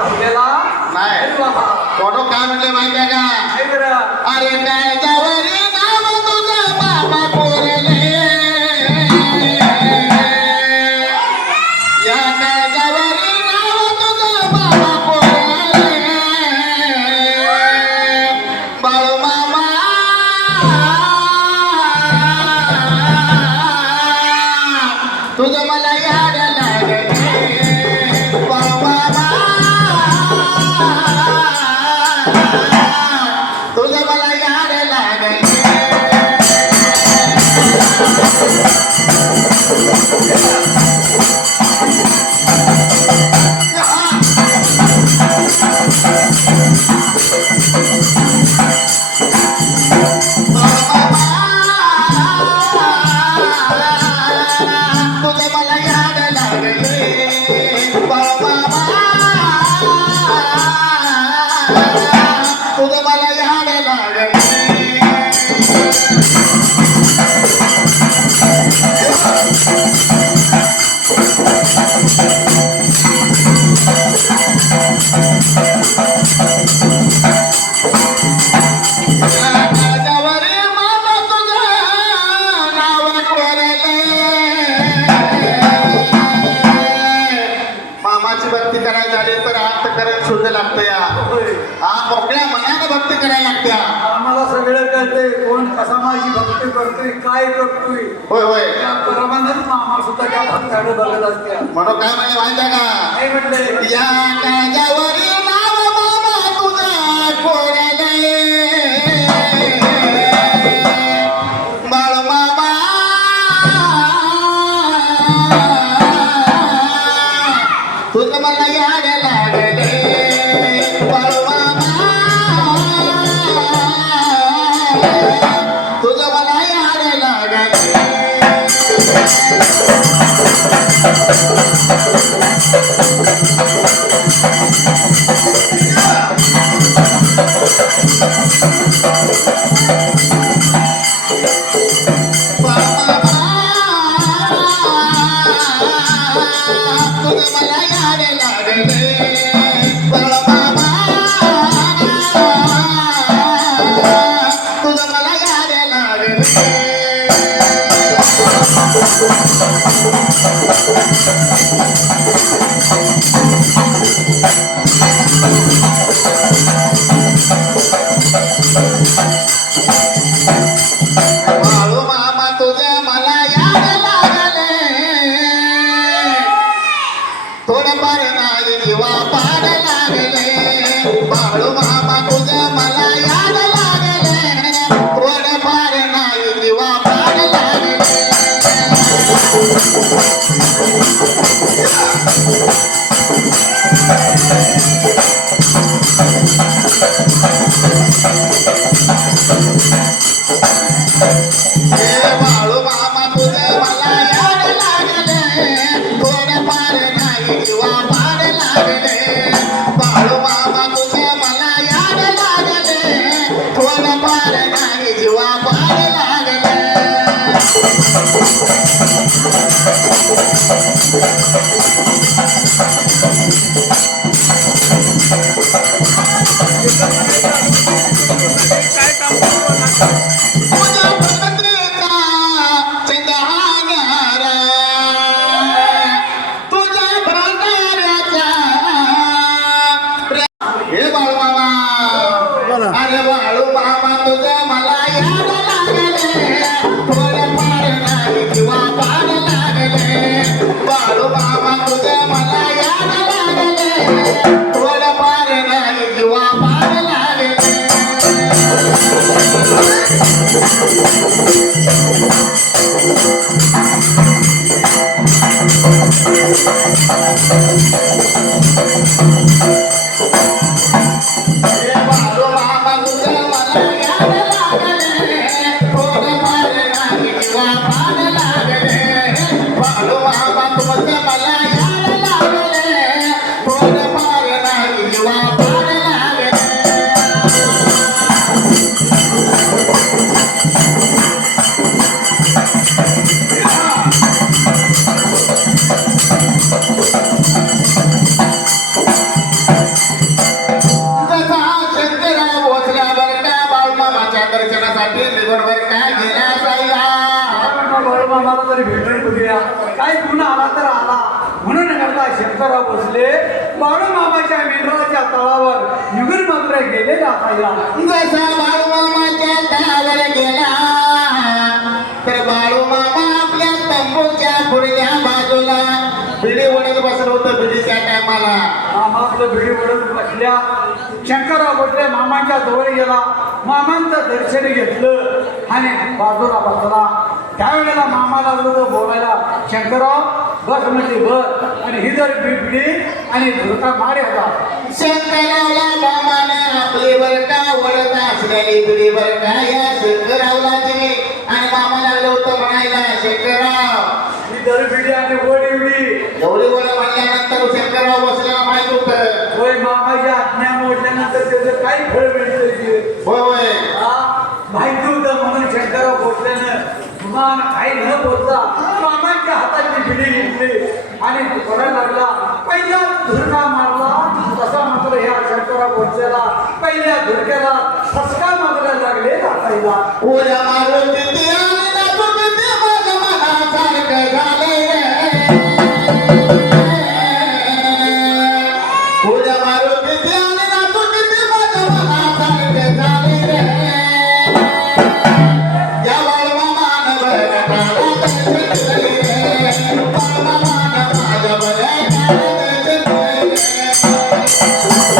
भरलेला नाही कोण काय म्हणले माहिती आहे का? काय बरं अरे काय जवरी नाव तुझं बाबा कोरले या काय जवरी नाव तुझं बाबा कोरले बाळू मामा तुझं मला याड लागले बाळू मामा तुझं मला याड लागले तुझं मला याड लागले बाबा तुझं मला याड लागले जवरी मामा तुझं नाव कोरले मामाची भक्ती करायला झाली तर अंतःकरण शुद्ध लागतं या हा मोकळ्या मनानं भक्ती करायला लागत्या आम्हाला सगळं कळतंय कोण कसा माझी भक्ती करतोय काय करतोय होय होय त्या परमानंद मामा सुद्धा त्या भक्ताकडे बघत असत्या म्हणून काय म्हणजे माहिती आहे का काय म्हटलंय या काजावरी नाव मामा तुझा कोरले बाळू मामा तुझं मला याड लागले बाळू मामा तुझं मला याड लागले तुझं मला याड लागले बाळू मामा तुझं मला याड लागले बाळू मामा तुझं मला याड लागले थोडंफार नाही जीवा पाड लागले बाळू मामा तुझं मला याड लागले थोडंफार नाही जीवा पाड लागले बाळू मामा तुझं मला याड लागले थोडंफार नाही जीवा पाड लागले बाळू मामा तुझं मला याड लागले थोडंफार नाही जीवा पाड लागले तुझ्या भक्तीचा चिंगारा तुझ्या भंडाऱ्याचा हे बाळू मामा अरे बाळू मामा तुझं मला याड लागले थोडंफार नाही जीवा पाड लागले बाळू मामा तुझं मला याड लागले थोडंफार नाही जीवा पाड लागले बाळू मामा तुझं मला याड लागले थोडंफार नाही जीवा पाड लागले बाळू मामा तुझं मला याड लागले थोडंफार नाही जीवा पाड लागले शंकरराव भोसले बाळू मामाच्या मेंढराच्या तळावर युगल मात्र गेलेला असायला. जसा बाळूमामाच्या तळावर गेला तर बाळूमामा आपल्या तंबूच्या पुढल्या बाजूला बिडी ओढत बसलं होतं. बिडीच्या टायमाला मामा आपलं भिडी ओढत बसल्या. शंकरराव भोसले मामाच्या जवळ गेला, मामांचं दर्शन घेतलं आणि बाजूला बसला. त्यावेळेला मामा लागलो तो बोलायला, शंकरराव बस म्हणजे बस आणि ही जर बिडी आणि धुरका मारे होता. शंकरावला मामाने आपली बरका ओढत असलेली बिडी बरका या शंकरावला दिली आणि मामा लागलं होतं म्हणायला, शंकरराव ही जर बिडी आणि ओढ एवढी एवढी ओढ म्हणल्यानंतर शंकरराव बसल्याला माहित होतं. होय मामाच्या आज्ञा मोडल्यानंतर त्याचं काही फळ मिळतं. होय माहिती होतं म्हणून शंकरराव भोसल्यानं गुमान काही न बोलता मामाच्या हाताची बिडी घेतली आणि पडायला लागला. पहिला धुरका मारला. तसा मात्र ह्या शंकरराव भोसल्याला पहिल्या धुरक्याला फसका मारायला लागले नाचायला. उड्या मारून किती आणि नाचून किती माझ्या मनासारखं झालंय रे. उड्या मारून किती आणि नाचून किती माझ्या मनासारखं झालंय रे. या बाळूमामानं बरकाला दर्शन दिलंय रे. बाळूमामानं माझ्या बरकाला दर्शन दिलंय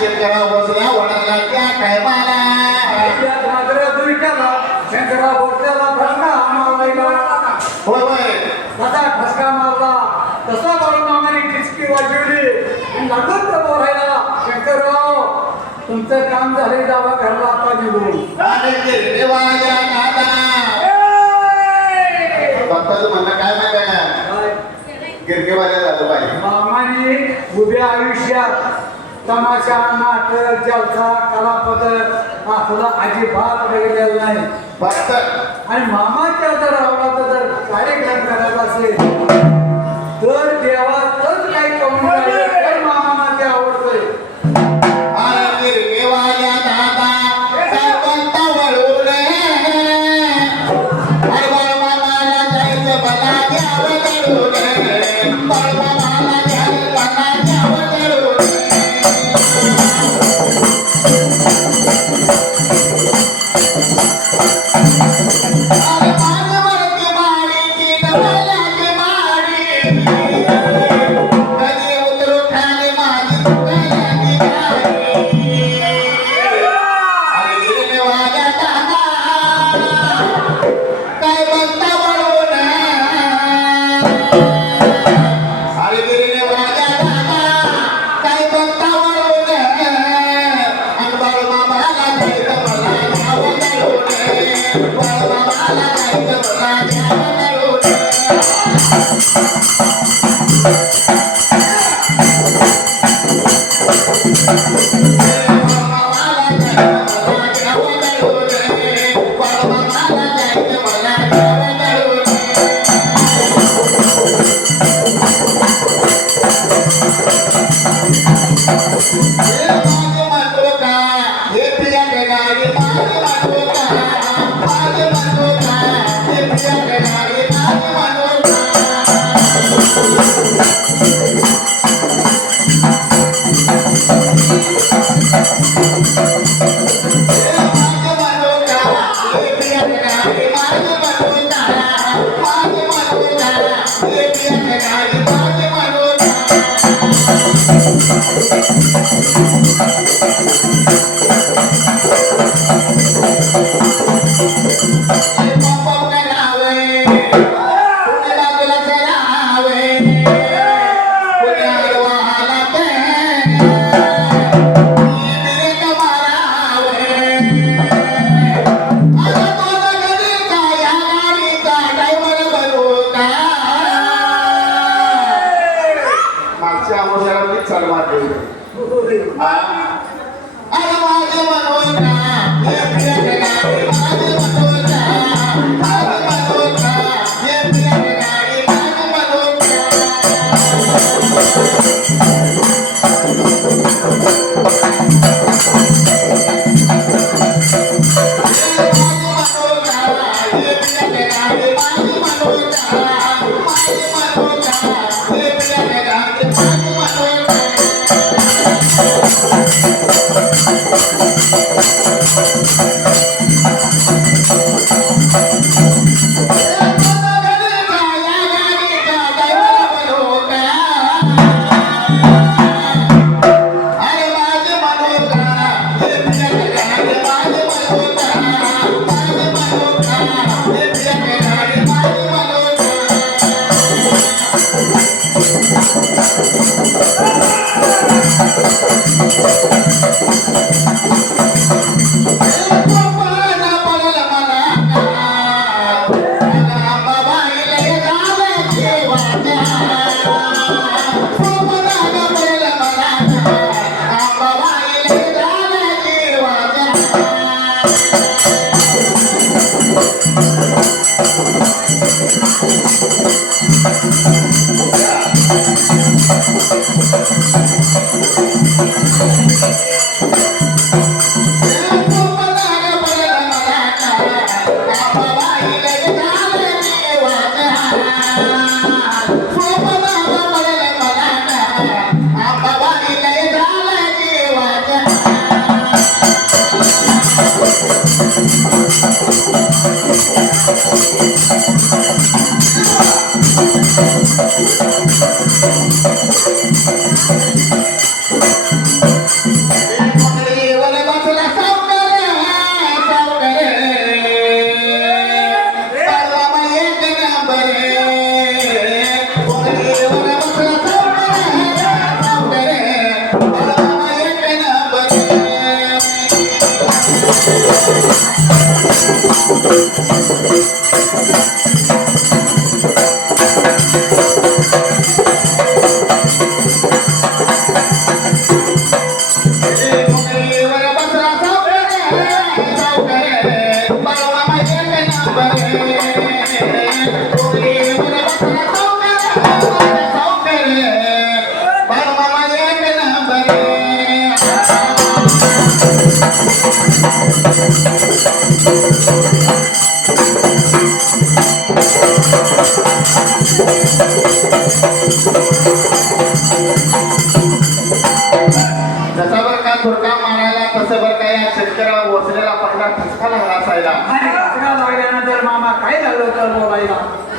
शंकरराव भोसल्या वडाला त्या टायमाला शंकरराव भोसल्याला फटका मारला. होय तसा फटका मारला. तसा बाळूमामाने किचकी वाजवली आणि लागून तर बोलायला, शंकरराव तुमचं काम झाले, जावा घरला आता निघून. म्हणणं काय माहिती का, गिरकेवाल्या झालं पाहिजे. मामाने उभ्या आयुष्यात तमाशा, नाटक, जलसा, कलापथक असला अजिबात बघितलेला नाही. फक्त आणि मामाच्या जर आवडाचा जर कार्यक्रम करायचा असेल तर देवाचंच काही कमी झालं तर मामाला ते आवडतंय. गिरकेवाल्या दादा सर्वंत वळून बाळूमामाला जायचं मला द्यावं दळून. बाळूमामाला द्यावं मला द्यावं दळून. बाळूमामाला जायचं मला घ्यावं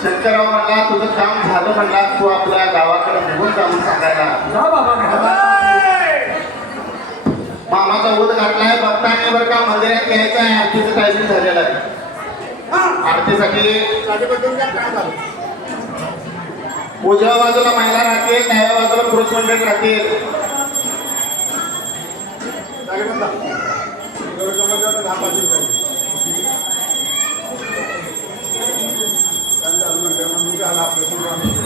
शंकरराव म्हणला तुझं काम झालं म्हणला तू आपल्या गावाकडे निघून जाऊन सांगायला मामाचा उद घातलाय भक्तांनी बरं का मंदिरात घ्यायचं आहे आरतीचं टायमिंग झालेलं आहे आरतीसाठी उजव्या बाजूला महिला राहतील डाव्या बाजूला पुरुष मंडळ राहतील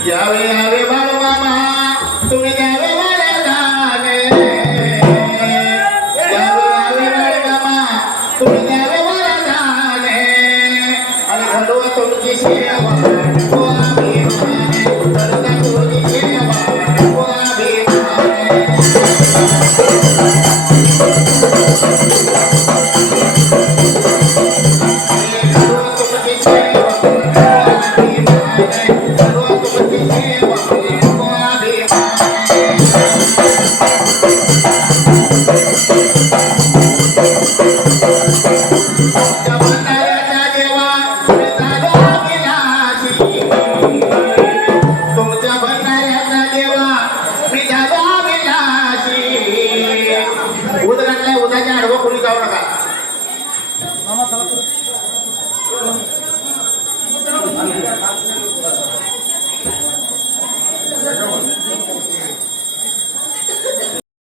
यावे यावे बाळू मामा तुम्ही द्यावे वरदाने यावे यावे बाळू मामा तुम्ही द्यावे वरदाने आणि घडू तुमची सेवा नको अभिमाने करता तुझी सेवा नको अभिमाने Thank you.